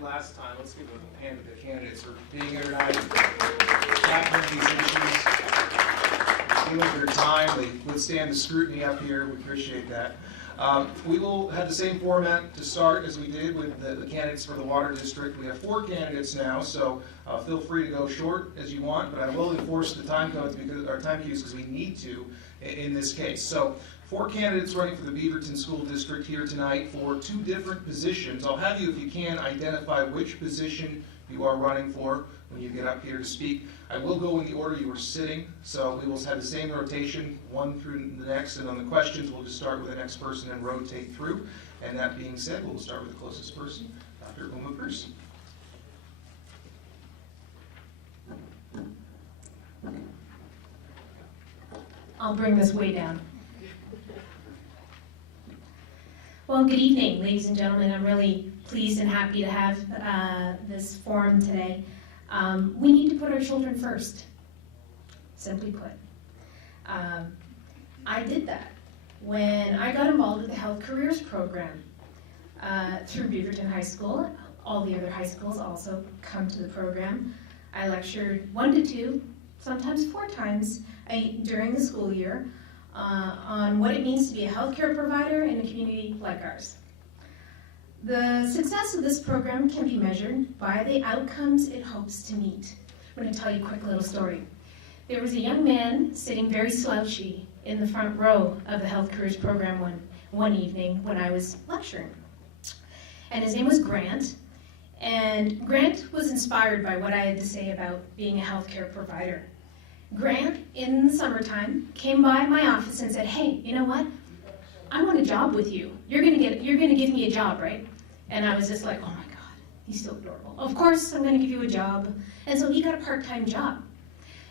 did last time, let's give a hand to the candidates for being here tonight, tackling these issues, giving their time. They withstand the scrutiny up here. We appreciate that. We will have the same format to start as we did with the candidates for the Water District. We have 4 candidates now, so feel free to go short as you want, but I will enforce the time codes because our time cues because we need to in this case. So 4 candidates running for the Beaverton School District here tonight for 2 different positions. I'll have you, if you can, identify which position you are running for when you get up here to speak. I will go in the order you were sitting, so we will have the same rotation, one through the next, and on the questions, we'll just start with the next person and rotate through. And that being said, we'll start with the closest person, Dr. Uma Preston. I'll bring this way down. Well, good evening, ladies and gentlemen. I'm really pleased and happy to have this forum today. We need to put our children first, simply put. I did that when I got involved with the Health Careers Program through Beaverton High School. All the other high schools also come to the program. I lectured 1 to 2, sometimes 4 times during the school year on what it means to be a healthcare provider in a community like ours. The success of this program can be measured by the outcomes it hopes to meet. I'm going to tell you a quick little story. There was a young man sitting very slouchy in the front row of the Health Careers Program one evening when I was lecturing. And his name was Grant. And Grant was inspired by what I had to say about being a healthcare provider. Grant, in the summertime, came by my office and said, "Hey, you know what? I want a job with you. You're gonna give me a job, right?" And I was just like, "Oh my God, he's so adorable. Of course I'm gonna give you a job." And so he got a part-time job.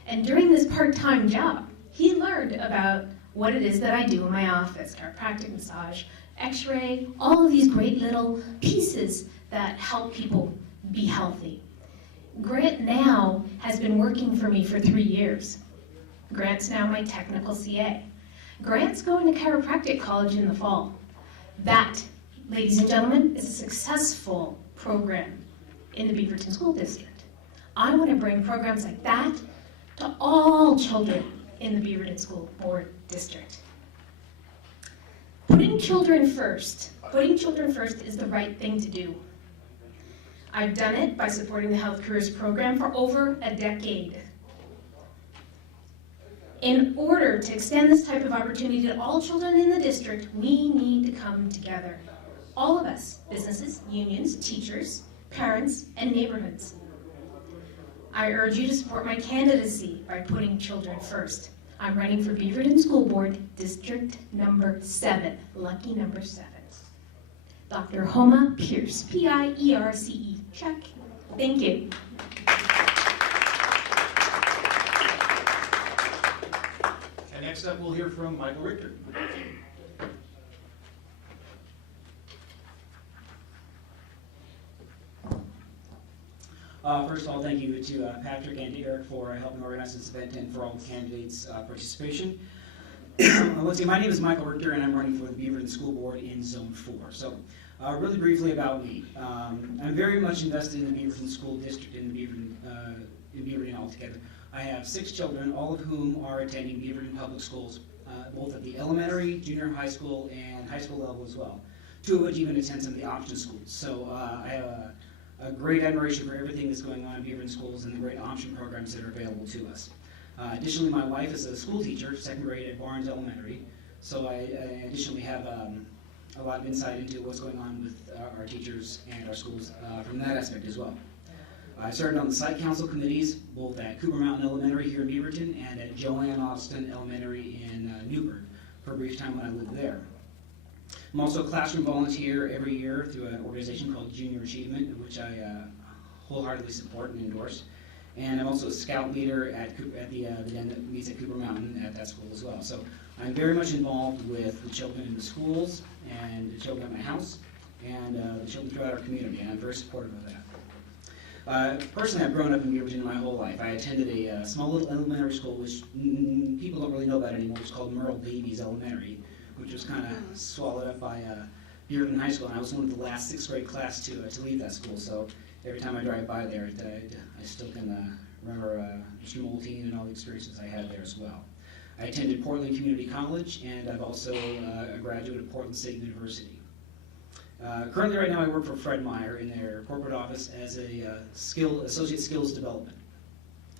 And during this part-time job, he learned about what it is that I do in my office: chiropractic, massage, x-ray, all of these great little pieces that help people be healthy. Grant now has been working for me for 3 years. Grant's now my technical CA. Grant's going to chiropractic college in the fall. That, ladies and gentlemen, is a successful program in the Beaverton School District. I want to bring programs like that to all children in the Beaverton School Board District. Putting children first is the right thing to do. I've done it by supporting the Health Careers Program for over a decade. In order to extend this type of opportunity to all children in the district, we need to come together. All of us, businesses, unions, teachers, parents, and neighborhoods. I urge you to support my candidacy by putting children first. I'm running for Beaverton School Board, District number 7, lucky number 7. Dr. Homa Pierce, P-I-E-R-C-E. Check. Thank you. And next up, we'll hear from Michael Richter. First of all, thank you to Patrick and to Eric for helping organize this event and for all the candidates' participation. Let's see, my name is Michael Richter, and I'm running for the Beaverton School Board in Zone 4. So, really briefly about me. I'm very much invested in the Beaverton School District and in Beaverton altogether. I have 6 children, all of whom are attending Beaverton Public Schools, both at the elementary, junior high school, and high school level as well. 2 of which even attend some of the option schools. So I have a great admiration for everything that's going on in Beaverton schools and the great option programs that are available to us. Additionally, my wife is a school teacher, 2nd grade at Barnes Elementary, so I additionally have a lot of insight into what's going on with our teachers and our schools from that aspect as well. I served on the site council committees, both at Cooper Mountain Elementary here in Beaverton and at Joanne Austin Elementary in Newburgh for a brief time when I lived there. I'm also a classroom volunteer every year through an organization called Junior Achievement, which I wholeheartedly support and endorse. And I'm also a scout leader at the den that meets at Cooper Mountain at that school as well. So I'm very much involved with the children in the schools and the children at my house and the children throughout our community, and I'm very supportive of that. Personally, I've grown up in Beaverton my whole life. I attended a small little elementary school, which people don't really know about anymore. It's called Merle Davies Elementary, which was kind of swallowed up by Beaverton High School, and I was one of the last 6th grade class to leave that school, so every time I drive by there, I still can remember Mr. Moltene and all the experiences I had there as well. I attended Portland Community College, and I'm also a graduate of Portland State University. Currently, right now, I work for Fred Meyer in their corporate office as a associate skills development.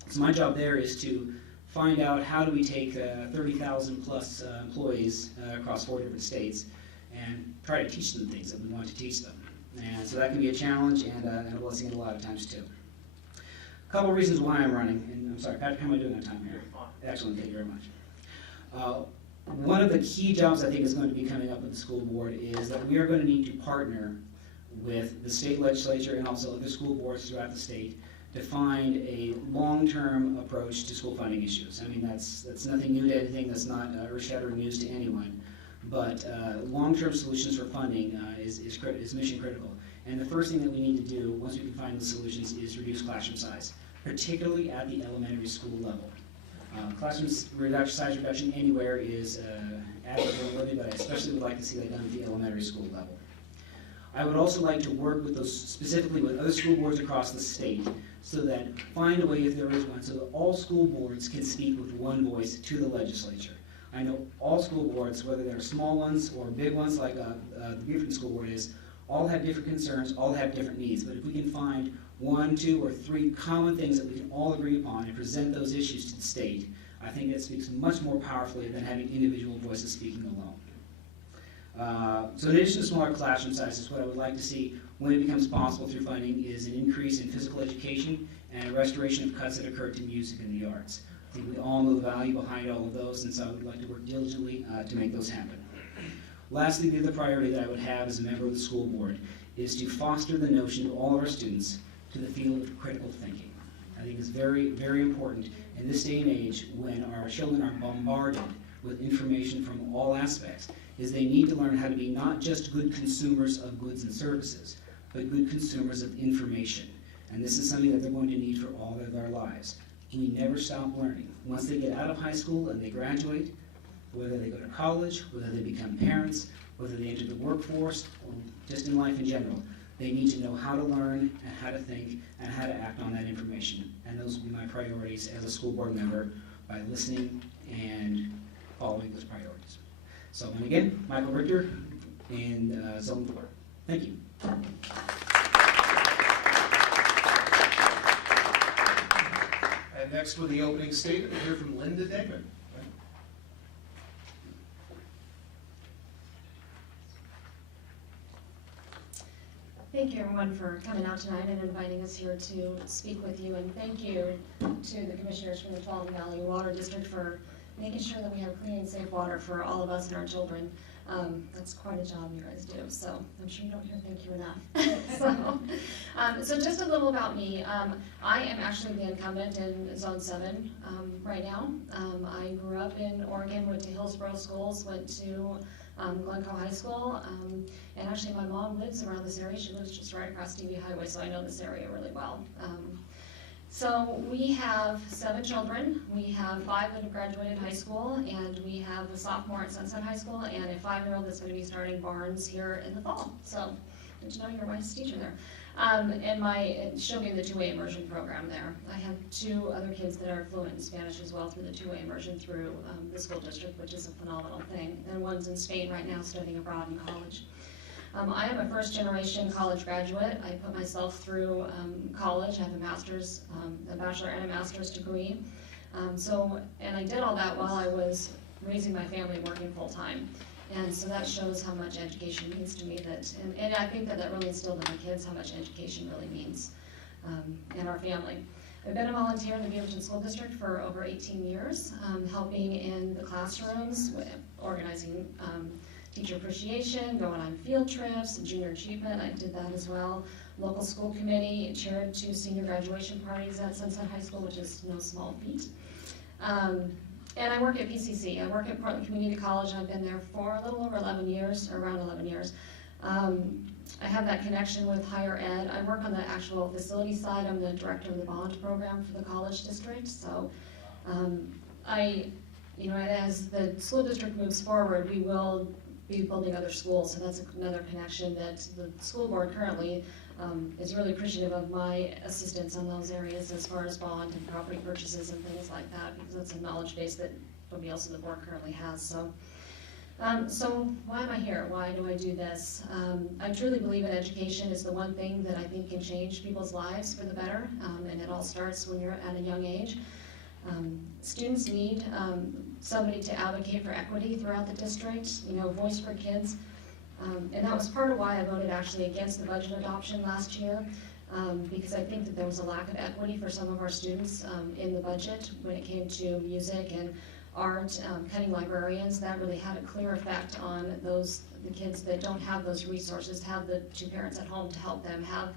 So my job there is to find out how do we take 30,000 plus employees across 4 different states and try to teach them things that we want to teach them. And so that can be a challenge and a blessing a lot of times too. A couple of reasons why I'm running, and I'm sorry, Patrick, how am I doing on time here? Excellent, thank you very much. One of the key jobs I think is going to be coming up with the school board is that we are going to need to partner with the state legislature and also other school boards throughout the state to find a long-term approach to school funding issues. I mean, that's nothing new to anything, that's not earth-shattering news to anyone, but long-term solutions for funding is mission critical. And the first thing that we need to do, once we can find the solutions, is reduce classroom size, particularly at the elementary school level. Classroom size reduction anywhere is adequate and worthy, but I especially would like to see that done at the elementary school level. I would also like to work with those, specifically with other school boards across the state, so that find a way, if there is one, so that all school boards can speak with one voice to the legislature. I know all school boards, whether they're small ones or big ones like the Beaverton School Board is, all have different concerns, all have different needs, but if we can find 1, 2, or 3 common things that we can all agree upon and present those issues to the state, I think that speaks much more powerfully than having individual voices speaking alone. So in addition to smaller classroom sizes, what I would like to see when it becomes possible through funding is an increase in physical education and a restoration of cuts that occurred to music and the arts. I think we all know the value behind all of those, and so I would like to work diligently to make those happen. Lastly, the other priority that I would have as a member of the school board is to foster the notion to all of our students to the field of critical thinking. I think it's very, very important in this day and age when our children are bombarded with information from all aspects, is they need to learn how to be not just good consumers of goods and services, but good consumers of information. And this is something that they're going to need for all of their lives. We never stop learning. Once they get out of high school and they graduate, whether they go to college, whether they become parents, whether they enter the workforce, or just in life in general, they need to know how to learn and how to think and how to act on that information. And those will be my priorities as a school board member by listening and following those priorities. So, and again, Michael Richter in Zone 4. Thank you. And next with the opening statement, we'll hear from Linda Degman. Thank you, everyone, for coming out tonight and inviting us here to speak with you. And thank you to the commissioners from the Tualatin Valley Water District for making sure that we have clean and safe water for all of us and our children. That's quite a job you guys do, so I'm sure you don't hear thank you enough. So just a little about me. I am actually the incumbent in Zone 7 right now. I grew up in Oregon, went to Hillsborough schools, went to Glencoe High School, and actually my mom lives around this area. She lives just right across TV Highway, so I know this area really well. So we have 7 children. We have 5 that have graduated high school, and we have a sophomore at Sunset High School and a 5-year-old that's going to be starting Barnes here in the fall. So did you know you're my teacher there? And she'll be in the 2A immersion program there. I have 2 other kids that are fluent in Spanish as well through the 2A immersion through the school district, which is a phenomenal thing. And one's in Spain right now studying abroad in college. I am a first-generation college graduate. I put myself through college. I have a master's, a bachelor and a master's degree. And I did all that while I was raising my family, working full-time. And so that shows how much education means to me. And I think that really instilled in my kids how much education really means in our family. I've been a volunteer in the Beaverton School District for over 18 years, helping in the classrooms, organizing teacher appreciation, going on field trips, and junior achievement. I did that as well. Local school committee, chaired 2 senior graduation parties at Sunset High School, which is no small feat. And I work at PCC. I work at Portland Community College. I've been there for a little over 11 years, or around 11 years. I have that connection with higher ed. I work on the actual facility side. I'm the director of the bond program for the college district. So as the school district moves forward, we will be building other schools. So that's another connection that the school board currently is really appreciative of my assistance on those areas as far as bond and property purchases and things like that, because that's a knowledge base that nobody else in the board currently has. So why am I here? Why do I do this? I truly believe that education is the one thing that I think can change people's lives for the better, and it all starts when you're at a young age. Students need somebody to advocate for equity throughout the district, voice for kids. And that was part of why I voted actually against the budget adoption last year, because I think that there was a lack of equity for some of our students in the budget when it came to music and art, cutting librarians. That really had a clear effect on the kids that don't have those resources, have the two parents at home to help them, have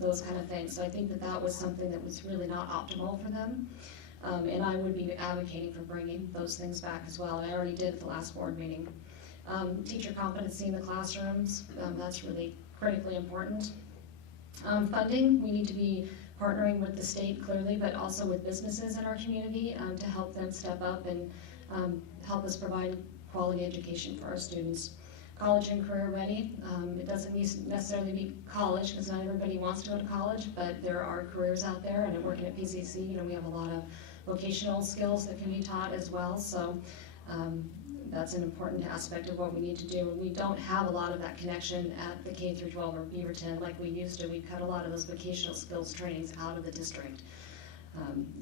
those kind of things. So I think that that was something that was really not optimal for them. And I would be advocating for bringing those things back as well. And I already did at the last board meeting. Teacher competency in the classrooms, that's really critically important. Funding, we need to be partnering with the state clearly, but also with businesses in our community to help them step up and help us provide quality education for our students. College and career ready, it doesn't necessarily be college, because not everybody wants to go to college, but there are careers out there, and working at PCC, we have a lot of vocational skills that can be taught as well, so that's an important aspect of what we need to do. We don't have a lot of that connection at the K through 12 or Beaverton like we used to. We cut a lot of those vocational skills trainings out of the district,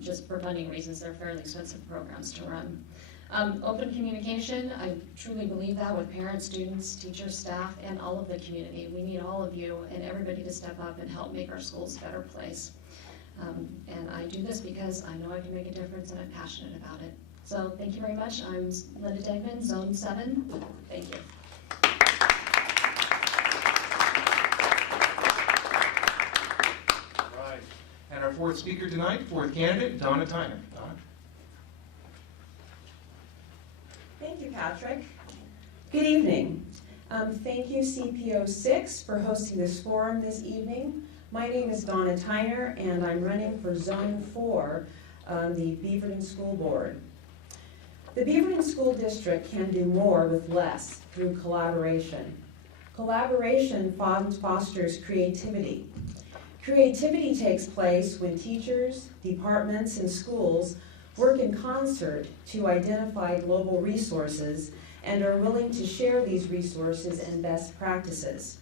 just for funding reasons. They're fairly expensive programs to run. Open communication, I truly believe that with parents, students, teachers, staff, and all of the community. We need all of you and everybody to step up and help make our schools a better place. And I do this because I know I can make a difference and I'm passionate about it. So thank you very much. I'm Linda Degman, Zone 7. Thank you. All right. And our fourth speaker tonight, fourth candidate, Donna Tyner. Donna? Thank you, Patrick. Good evening. Thank you, CPO6, for hosting this forum this evening. My name is Donna Tyner, and I'm running for Zone 4 on the Beaverton School Board. The Beaverton School District can do more with less through collaboration. Collaboration fosters creativity. Creativity takes place when teachers, departments, and schools work in concert to identify global resources and are willing to share these resources and best practices.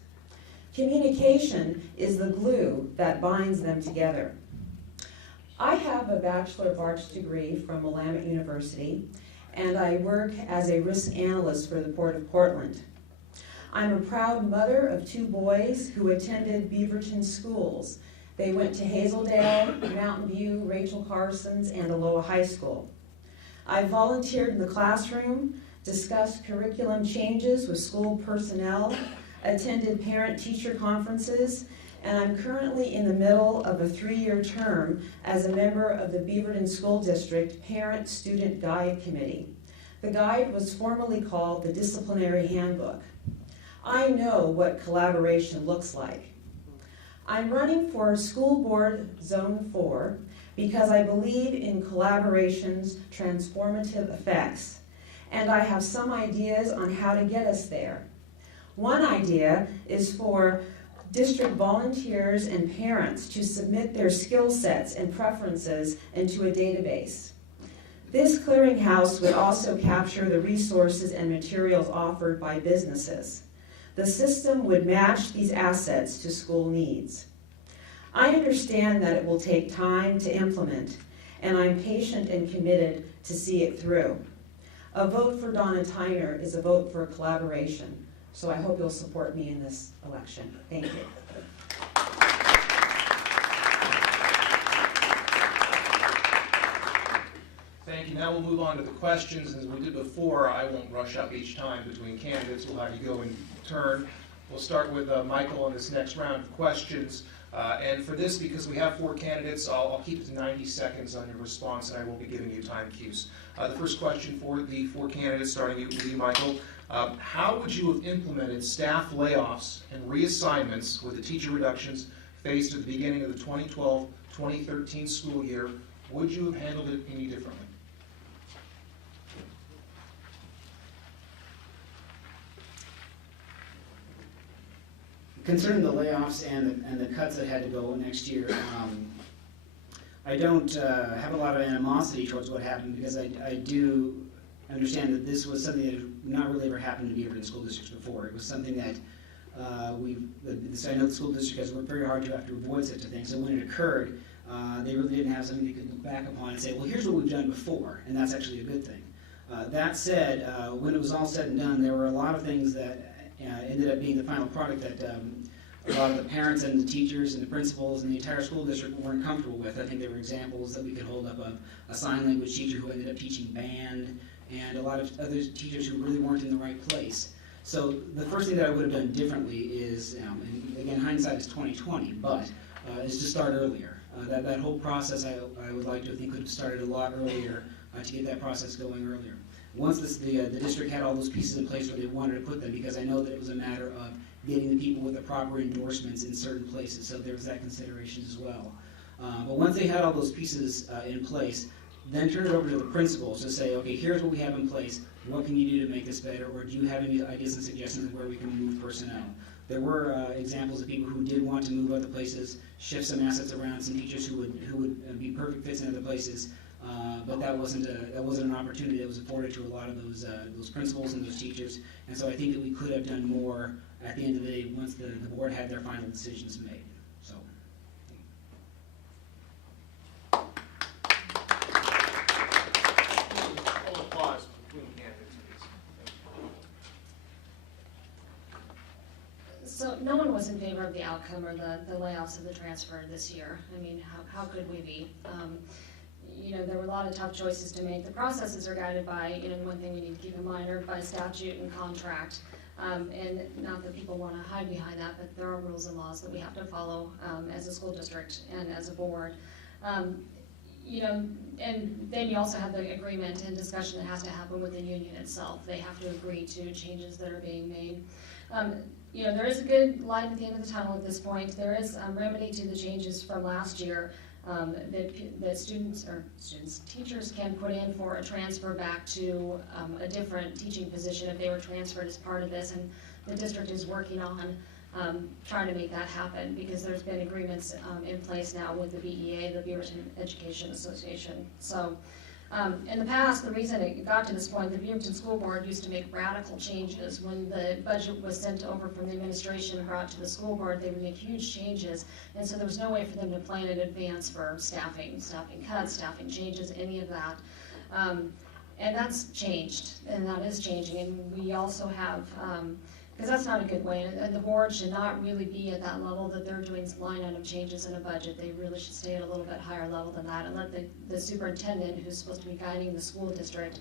Communication is the glue that binds them together. I have a Bachelor of Arts degree from Willamette University, and I work as a risk analyst for the Port of Portland. I'm a proud mother of 2 boys who attended Beaverton schools. They went to Hazeldale, Mountain View, Rachel Carson's, and Aloha High School. I volunteered in the classroom, discussed curriculum changes with school personnel, attended parent-teacher conferences, and I'm currently in the middle of a 3-year term as a member of the Beaverton School District Parent-Student Guide Committee. The guide was formerly called the Disciplinary Handbook. I know what collaboration looks like. I'm running for School Board Zone 4 because I believe in collaboration's transformative effects, and I have some ideas on how to get us there. One idea is for district volunteers and parents to submit their skill sets and preferences into a database. This clearinghouse would also capture the resources and materials offered by businesses. The system would match these assets to school needs. I understand that it will take time to implement, and I'm patient and committed to see it through. A vote for Donna Tyner is a vote for collaboration, so I hope you'll support me in this election. Thank you. Thank you. Now we'll move on to the questions. As we did before, I won't rush up each time between candidates. We'll have you go in turn. We'll start with Michael in this next round of questions. And for this, because we have 4 candidates, I'll keep it to 90 seconds on your response, and I won't be giving you time cues. The first question for the 4 candidates, starting with you, Michael. How would you have implemented staff layoffs and reassignments with the teacher reductions faced at the beginning of the 2012-2013 school year? Would you have handled it any differently? concerning the layoffs and the cuts that had to go next year, I don't have a lot of animosity towards what happened, because I do understand that this was something that had not really ever happened in Beaverton school districts before. It was something that I know the school district has worked very hard to have to avoid such a thing. So when it occurred, they really didn't have something they could look back upon and say, well, here's what we've done before, and that's actually a good thing. That said, when it was all said and done, there were a lot of things that ended up being the final product that a lot of the parents and the teachers and the principals and the entire school district weren't comfortable with. I think there were examples that we could hold up of a sign language teacher who ended up teaching band, and a lot of other teachers who really weren't in the right place. So the first thing that I would have done differently is, and again, hindsight is 20/20, but is to start earlier. That whole process I would like to think could have started a lot earlier to get that process going earlier. Once the district had all those pieces in place where they wanted to put them, because I know that it was a matter of getting the people with the proper endorsements in certain places, so there was that consideration as well. But once they had all those pieces in place, then turn it over to the principals to say, okay, here's what we have in place, what can you do to make this better, or do you have any ideas and suggestions of where we can move personnel? There were examples of people who did want to move other places, shift some assets around, some teachers who would be perfect fits in other places, but that wasn't an opportunity that was afforded to a lot of those principals and those teachers, and so I think that we could have done more at the end of the day once the board had their final decisions made. So. Full applause between candidates, please. So no one was in favor of the outcome or the layoffs of the transfer this year. I mean, how could we be? You know, there were a lot of tough choices to make. The processes are guided by, you know, one thing we need to keep in mind are by statute and contract. And not that people want to hide behind that, but there are rules and laws that we have to follow as a school district and as a board. You know, and then you also have the agreement and discussion that has to happen with the union itself. They have to agree to changes that are being made. You know, there is a good light at the end of the tunnel at this point. There is remedy to the changes from last year that teachers can put in for a transfer back to a different teaching position if they were transferred as part of this, and the district is working on trying to make that happen, because there's been agreements in place now with the BEA, the Beaverton Education Association. So in the past, the reason it got to this point, the Beaverton School Board used to make radical changes. When the budget was sent over from the administration and brought to the school board, they would make huge changes, and so there was no way for them to plan in advance for staffing cuts, staffing changes, any of that. And that's changed, and that is changing, and we also have, because that's not a good way, and the board should not really be at that level that they're doing line item changes in a budget. They really should stay at a little bit higher level than that, and let the superintendent, who's supposed to be guiding the school district,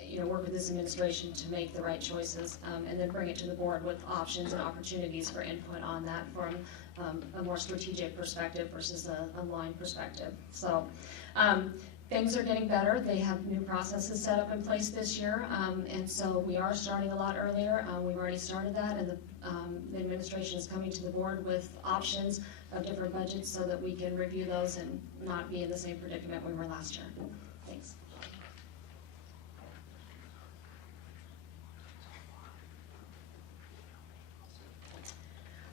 you know, work with this administration to make the right choices, and then bring it to the board with options and opportunities for input on that from a more strategic perspective versus a line perspective. So. Things are getting better. They have new processes set up in place this year, and so we are starting a lot earlier. We've already started that, and the administration is coming to the board with options of different budgets so that we can review those and not be in the same predicament we were last year. Thanks.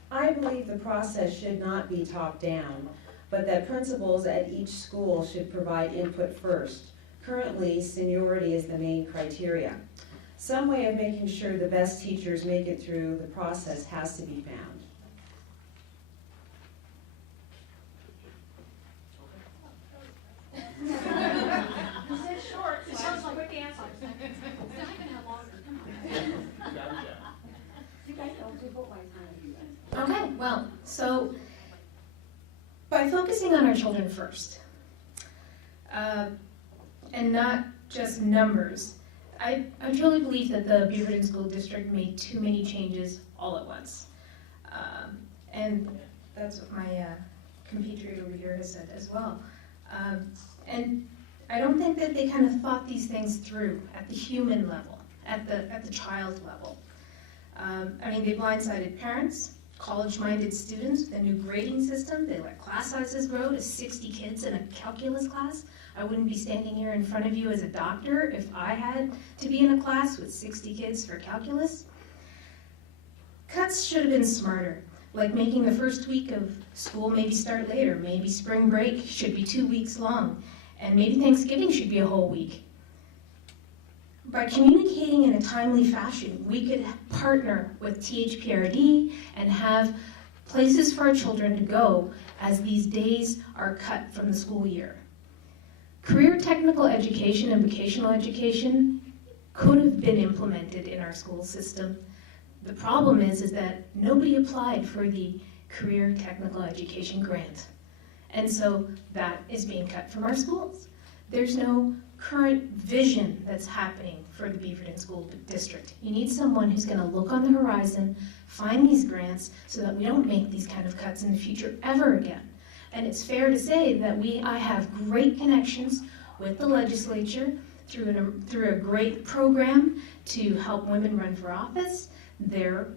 I believe the process should not be top-down, but that principals at each school should provide input first. Currently, seniority is the main criteria. Some way of making sure the best teachers make it through the process has to be found. You said short, so that was a quick answer. Then I can have longer, come on. You guys don't do both ways, huh? Okay, well, so by focusing on our children first, and not just numbers, I truly believe that the Beaverton School District made too many changes all at once. And that's what my compatriot over here has said as well. And I don't think that they kind of thought these things through at the human level, at the child level. I mean, they blindsided parents, college-minded students with a new grading system. They let class sizes grow to 60 kids in a calculus class. I wouldn't be standing here in front of you as a doctor if I had to be in a class with 60 kids for calculus. Cuts should have been smarter, like making the first week of school maybe start later, maybe spring break should be 2 weeks long, and maybe Thanksgiving should be a whole week. By communicating in a timely fashion, we could partner with THPRD and have places for our children to go as these days are cut from the school year. Career technical education and vocational education could have been implemented in our school system. The problem is that nobody applied for the Career Technical Education Grant. And so that is being cut from our schools. There's no current vision that's happening for the Beaverton School District. You need someone who's going to look on the horizon, find these grants so that we don't make these kind of cuts in the future ever again. And it's fair to say that I have great connections with the legislature through a great program to help women run for office. Their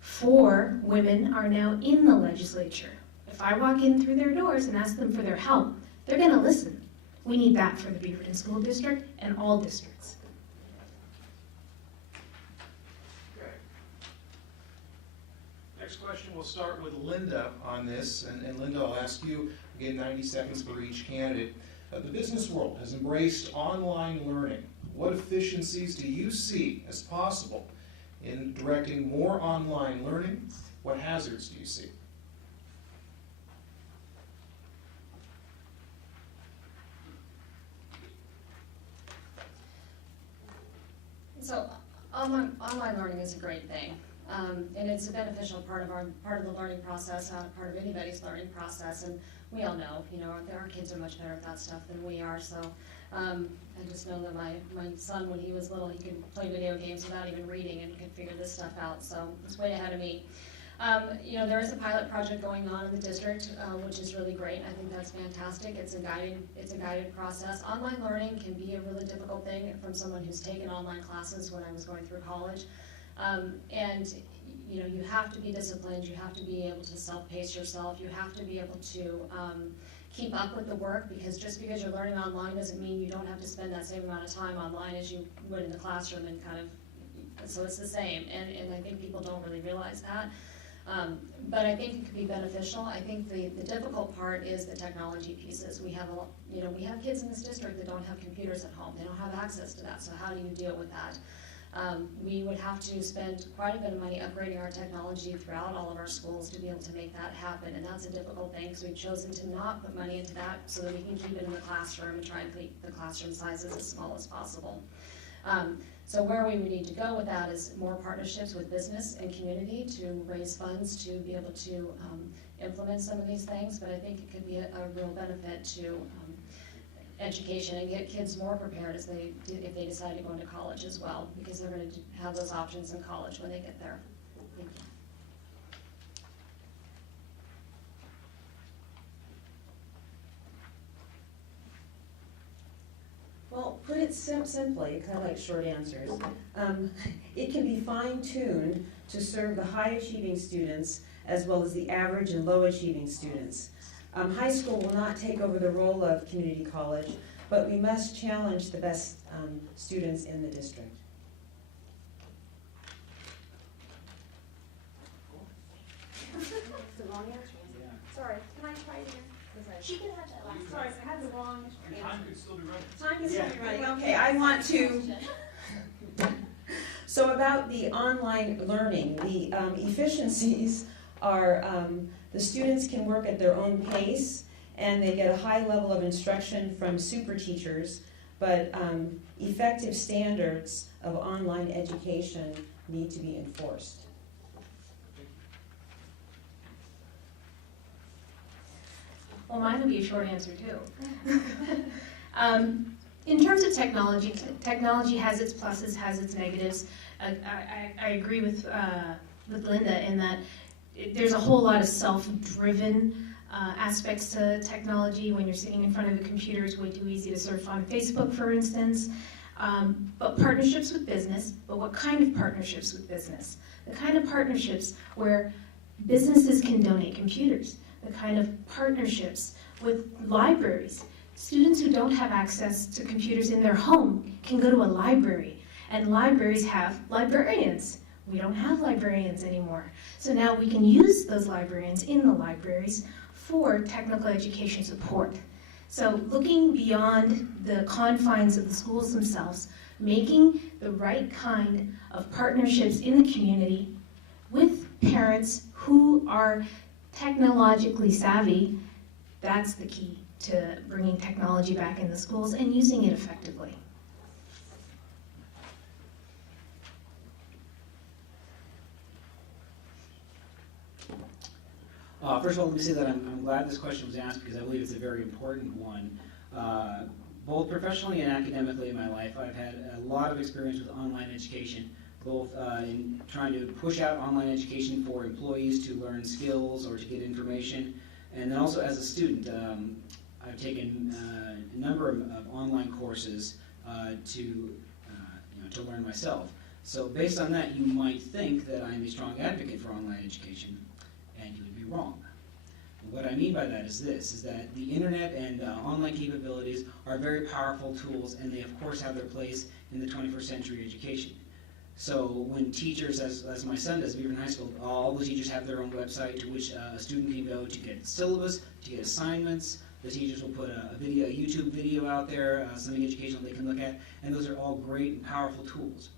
4 women are now in the legislature. If I walk in through their doors and ask them for their help, they're going to listen. We need that for the Beaverton School District and all districts. Okay. Next question, we'll start with Linda on this, and Linda, I'll ask you, again, 90 seconds for each candidate. The business world has embraced online learning. What efficiencies do you see as possible in directing more online learning? What hazards do you see? So online learning is a great thing, and it's a beneficial part of the learning process, part of anybody's learning process. And we all know, our kids are much better at that stuff than we are. So I just know that my son, when he was little, he could play video games without even reading and could figure this stuff out. So he's way ahead of me. There is a pilot project going on in the district, which is really great. I think that's fantastic. It's a guided process. Online learning can be a really difficult thing from someone who's taken online classes when I was going through college. And you have to be disciplined. You have to be able to self-pace yourself. You have to be able to keep up with the work, because just because you're learning online doesn't mean you don't have to spend that same amount of time online as you would in the classroom, and so it's the same. And I think people don't really realize that. But I think it could be beneficial. I think the difficult part is the technology pieces. We have we have kids in this district that don't have computers at home. They don't have access to that. So how do you deal with that? We would have to spend quite a bit of money upgrading our technology throughout all of our schools to be able to make that happen. And that's a difficult thing, because we've chosen to not put money into that so that we can keep it in the classroom and try and keep the classroom sizes as small as possible. So where we would need to go with that is more partnerships with business and community to raise funds to be able to implement some of these things. But I think it could be a real benefit to education and get kids more prepared if they decide to go into college as well, because they're going to have those options in college when they get there. Thank you. Well, put it simply, kind of like short answers. It can be fine-tuned to serve the high-achieving students as well as the average and low-achieving students. High school will not take over the role of community college, but we must challenge the best students in the district. The wrong answer. Sorry, can I try it again? She can have that last. Sorry, I had the wrong answer. Time could still be running. Time can still be running. Okay, I want to. So about the online learning, the efficiencies are the students can work at their own pace, and they get a high level of instruction from super teachers, but effective standards of online education need to be enforced. Well, mine will be a short answer too. In terms of technology, technology has its pluses, has its negatives. I agree with Linda in that there's a whole lot of self-driven aspects to technology. When you're sitting in front of a computer, it's way too easy to surf on Facebook, for instance. But partnerships with business, but what kind of partnerships with business? The kind of partnerships where businesses can donate computers. The kind of partnerships with libraries. Students who don't have access to computers in their home can go to a library, and libraries have librarians. We don't have librarians anymore. So now we can use those librarians in the libraries for technical education support. So looking beyond the confines of the schools themselves, making the right kind of partnerships in the community with parents who are technologically savvy, that's the key to bringing technology back in the schools and using it effectively. First of all, let me say that I'm glad this question was asked because I believe it's a very important one. Both professionally and academically in my life, I've had a lot of experience with online education, both in trying to push out online education for employees to learn skills or to get information, and then also as a student. I've taken a number of online courses to learn myself. So based on that, you might think that I'm a strong advocate for online education, and you would be wrong. What I mean by that is this, is that the internet and online capabilities are very powerful tools, and they of course have their place in the 21st century education. So when teachers, as my son does at Beaverton High School, all the teachers have their own website to which a student can go to get syllabus, to get assignments. The teachers will put a YouTube video out there, something educational they can look at, and those are all great and powerful tools.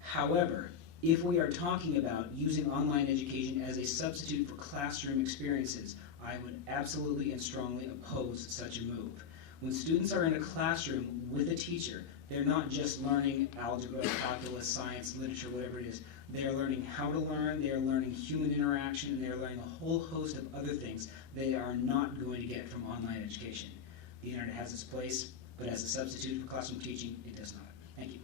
However, if we are talking about using online education as a substitute for classroom experiences, I would absolutely and strongly oppose such a move. When students are in a classroom with a teacher, they're not just learning algebra, calculus, science, literature, whatever it is. They are learning how to learn, they are learning human interaction, and they are learning a whole host of other things they are not going to get from online education. The internet has its place, but as a substitute for classroom teaching, it does not. Thank you.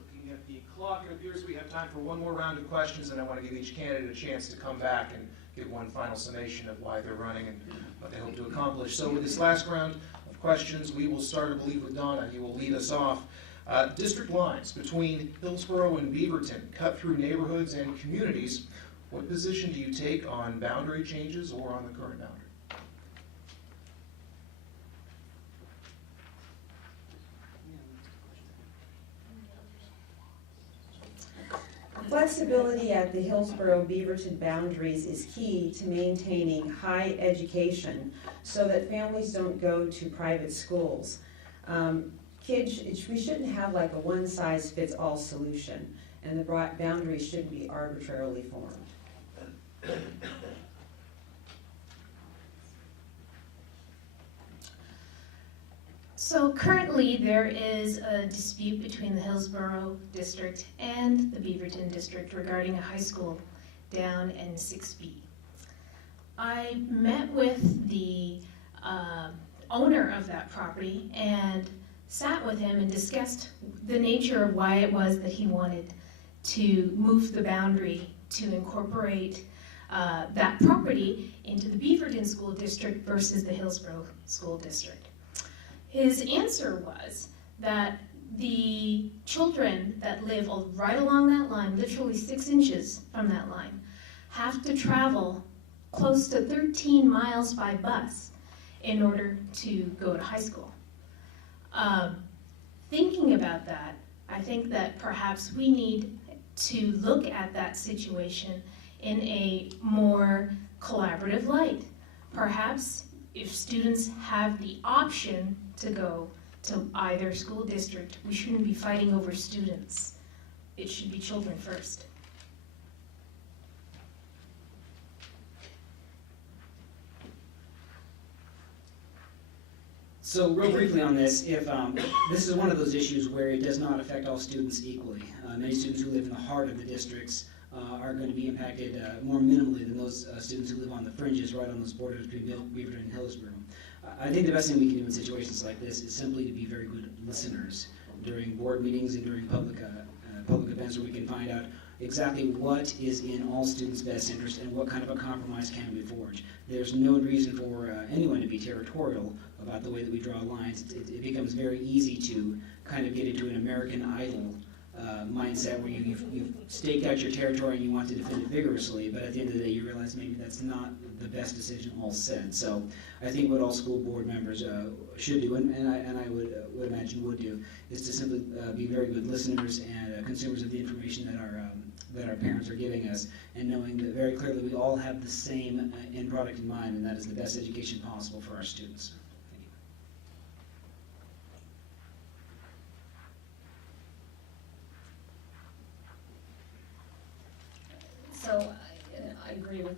Looking at the clock, it appears we have time for one more round of questions, and I want to give each candidate a chance to come back and give one final summation of why they're running and what they hope to accomplish. So with this last round of questions, we will start, I believe, with Donna. You will lead us off. District lines between Hillsborough and Beaverton cut through neighborhoods and communities. What position do you take on boundary changes or on the current boundary? Flexibility at the Hillsborough-Beaverton boundaries is key to maintaining high education so that families don't go to private schools. We shouldn't have like a one-size-fits-all solution, and the boundaries shouldn't be arbitrarily formed. So currently there is a dispute between the Hillsborough District and the Beaverton District regarding a high school down in 6B. I met with the owner of that property and sat with him and discussed the nature of why it was that he wanted to move the boundary to incorporate that property into the Beaverton School District versus the Hillsborough School District. His answer was that the children that live right along that line, literally 6 inches from that line, have to travel close to 13 miles by bus in order to go to high school. Thinking about that, I think that perhaps we need to look at that situation in a more collaborative light. Perhaps if students have the option to go to either school district, we shouldn't be fighting over students. It should be children first. So real briefly on this, if this is one of those issues where it does not affect all students equally. Many students who live in the heart of the districts are going to be impacted more minimally than those students who live on the fringes, right on those borders between Beaverton and Hillsborough. I think the best thing we can do in situations like this is simply to be very good listeners during board meetings and during public events where we can find out exactly what is in all students' best interest and what kind of a compromise can we forge. There's no reason for anyone to be territorial about the way that we draw lines. It becomes very easy to kind of get into an American Idol mindset where you've staked out your territory and you want to defend it vigorously, but at the end of the day you realize maybe that's not the best decision all said. So I think what all school board members should do, and I would imagine would do, is to simply be very good listeners and consumers of the information that our parents are giving us, and knowing that very clearly we all have the same end product in mind, and that is the best education possible for our students. So I agree with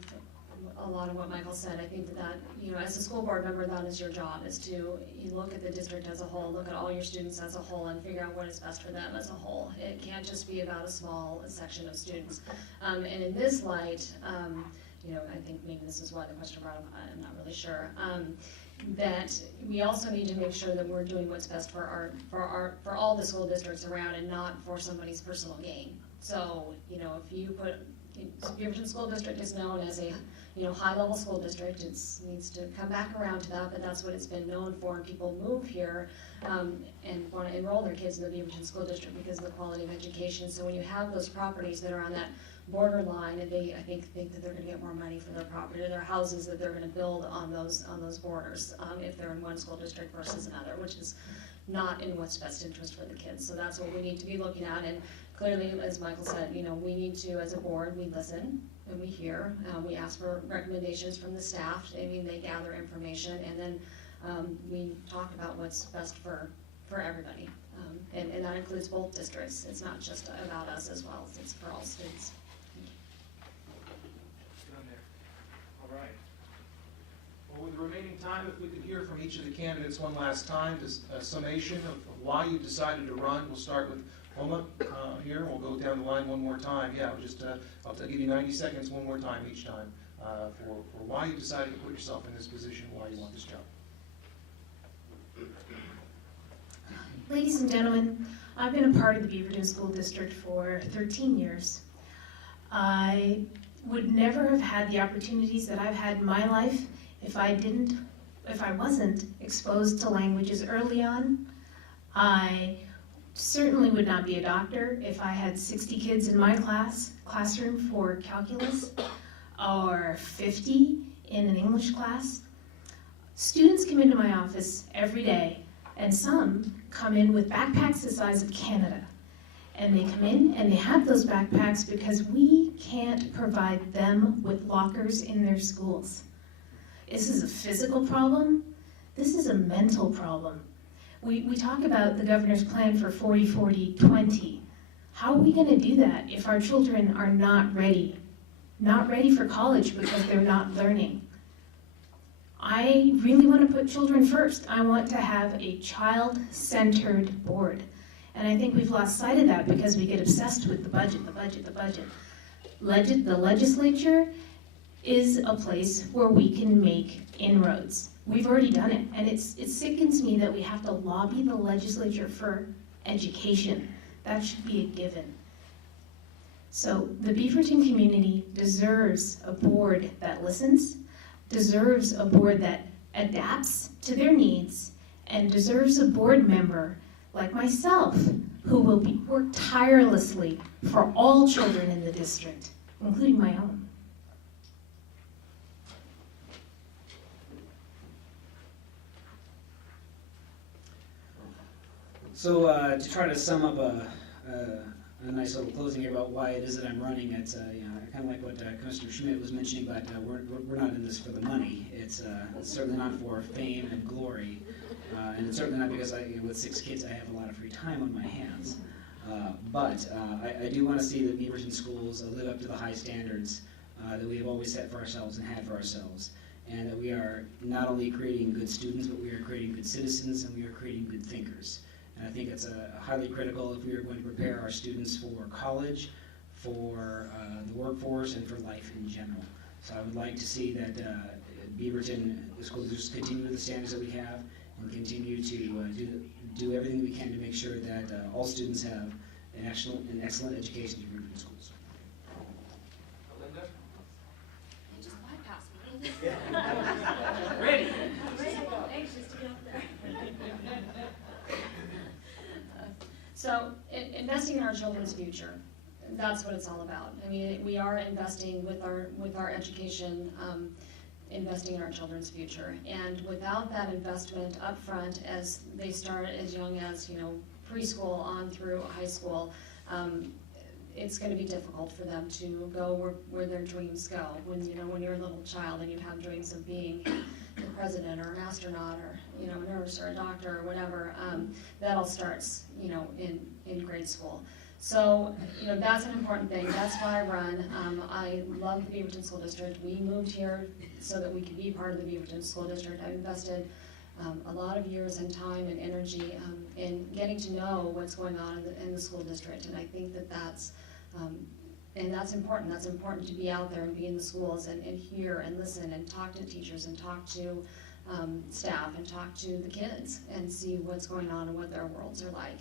a lot of what Michael said. I think that, you know, as a school board member, that is your job, is to you look at the district as a whole, look at all your students as a whole, and figure out what is best for them as a whole. It can't just be about a small section of students. And in this light, you know, I think maybe this is why the question brought up, I'm not really sure, that we also need to make sure that we're doing what's best for all the school districts around, and not for somebody's personal gain. So, you know, if you put, Beaverton School District is known as a, you know, high-level school district. It needs to come back around to that, but that's what it's been known for. And people move here and want to enroll their kids in the Beaverton School District because of the quality of education. So when you have those properties that are on that borderline, and they, I think that they're going to get more money for their property, or their houses that they're going to build on those borders, if they're in one school district versus another, which is not in what's best interest for the kids. So that's what we need to be looking at. And clearly, as Michael said, you know, we need to, as a board, we listen and we hear. We ask for recommendations from the staff. I mean, they gather information, and then we talk about what's best for everybody. And that includes both districts. It's not just about us as well. It's for all students. All right. Well, with the remaining time, if we could hear from each of the candidates one last time, just a summation of why you decided to run. We'll start with Oma here. We'll go down the line one more time. Yeah, I'll give you 90 seconds one more time each time for why you decided to put yourself in this position, why you want this job. Ladies and gentlemen, I've been a part of the Beaverton School District for 13 years. I would never have had the opportunities that I've had in my life if I wasn't exposed to languages early on. I certainly would not be a doctor if I had 60 kids in my classroom for calculus, or 50 in an English class. Students come into my office every day, and some come in with backpacks the size of Canada. And they come in and they have those backpacks because we can't provide them with lockers in their schools. This is a physical problem. This is a mental problem. We talk about the governor's plan for 40-40-20. How are we going to do that if our children are not ready for college because they're not learning? I really want to put children first. I want to have a child-centered board. And I think we've lost sight of that because we get obsessed with the budget. The legislature is a place where we can make inroads. We've already done it, and it sickens me that we have to lobby the legislature for education. That should be a given. So the Beaverton community deserves a board that listens, deserves a board that adapts to their needs, and deserves a board member like myself who will work tirelessly for all children in the district, including my own. So to try to sum up a nice little closing here about why it is that I'm running, it's kind of like what Commissioner Schmidt was mentioning, but we're not in this for the money. It's certainly not for fame and glory, and it's certainly not because with 6 kids I have a lot of free time on my hands. But I do want to see that Beaverton schools live up to the high standards that we have always set for ourselves and had for ourselves, and that we are not only creating good students, but we are creating good citizens, and we are creating good thinkers. And I think it's highly critical if we are going to prepare our students for college, for the workforce, and for life in general. So I would like to see that Beaverton schools just continue with the standards that we have, and continue to do everything we can to make sure that all students have an excellent education in Beaverton schools. Linda? They just bypassed me. Ready. Anxious to get up there. So, in investing in our children's future. That's what it's all about. I mean, we are investing with our education, investing in our children's future. And without that investment up front, as they start as young as, you know, preschool on through high school, it's going to be difficult for them to go where their dreams go. When, you know, when you're a little child and you have dreams of being the president or an astronaut or, you know, a nurse or a doctor or whatever, that all starts, you know, in grade school. So, you know, that's an important thing. That's why I run. I love the Beaverton School District. We moved here so that we could be part of the Beaverton School District. I've invested a lot of years and time and energy in getting to know what's going on in the school district, and I think that that's important. That's important to be out there and be in the schools and hear and listen and talk to teachers and talk to staff and talk to the kids and see what's going on and what their worlds are like.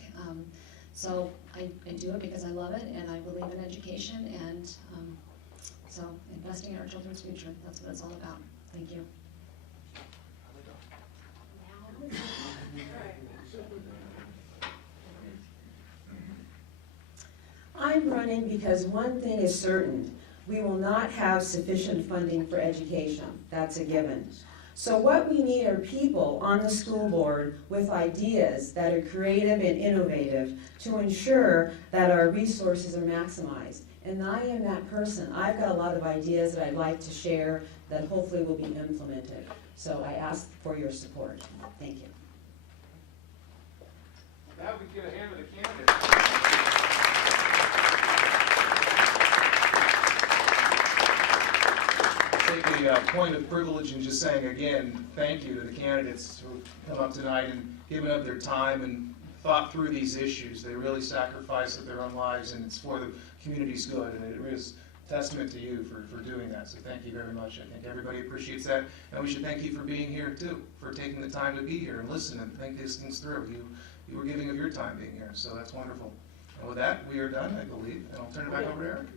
So I do it because I love it and I believe in education, and so investing in our children's future, that's what it's all about. Thank you. I'm running because one thing is certain: we will not have sufficient funding for education. That's a given. So what we need are people on the school board with ideas that are creative and innovative to ensure that our resources are maximized. And I am that person. I've got a lot of ideas that I'd like to share that hopefully will be implemented. So I ask for your support. Thank you. Now we get a hand to the candidates. Take a point of privilege in just saying again, thank you to the candidates who come up tonight and given up their time and thought through these issues. They really sacrificed their own lives, and it's for the community's good, and it is testament to you for doing that. So thank you very much. I think everybody appreciates that, and we should thank you for being here too, for taking the time to be here and listen and think these things through. You were giving of your time being here, so that's wonderful. And with that, we are done, I believe, and I'll turn it back over to Eric.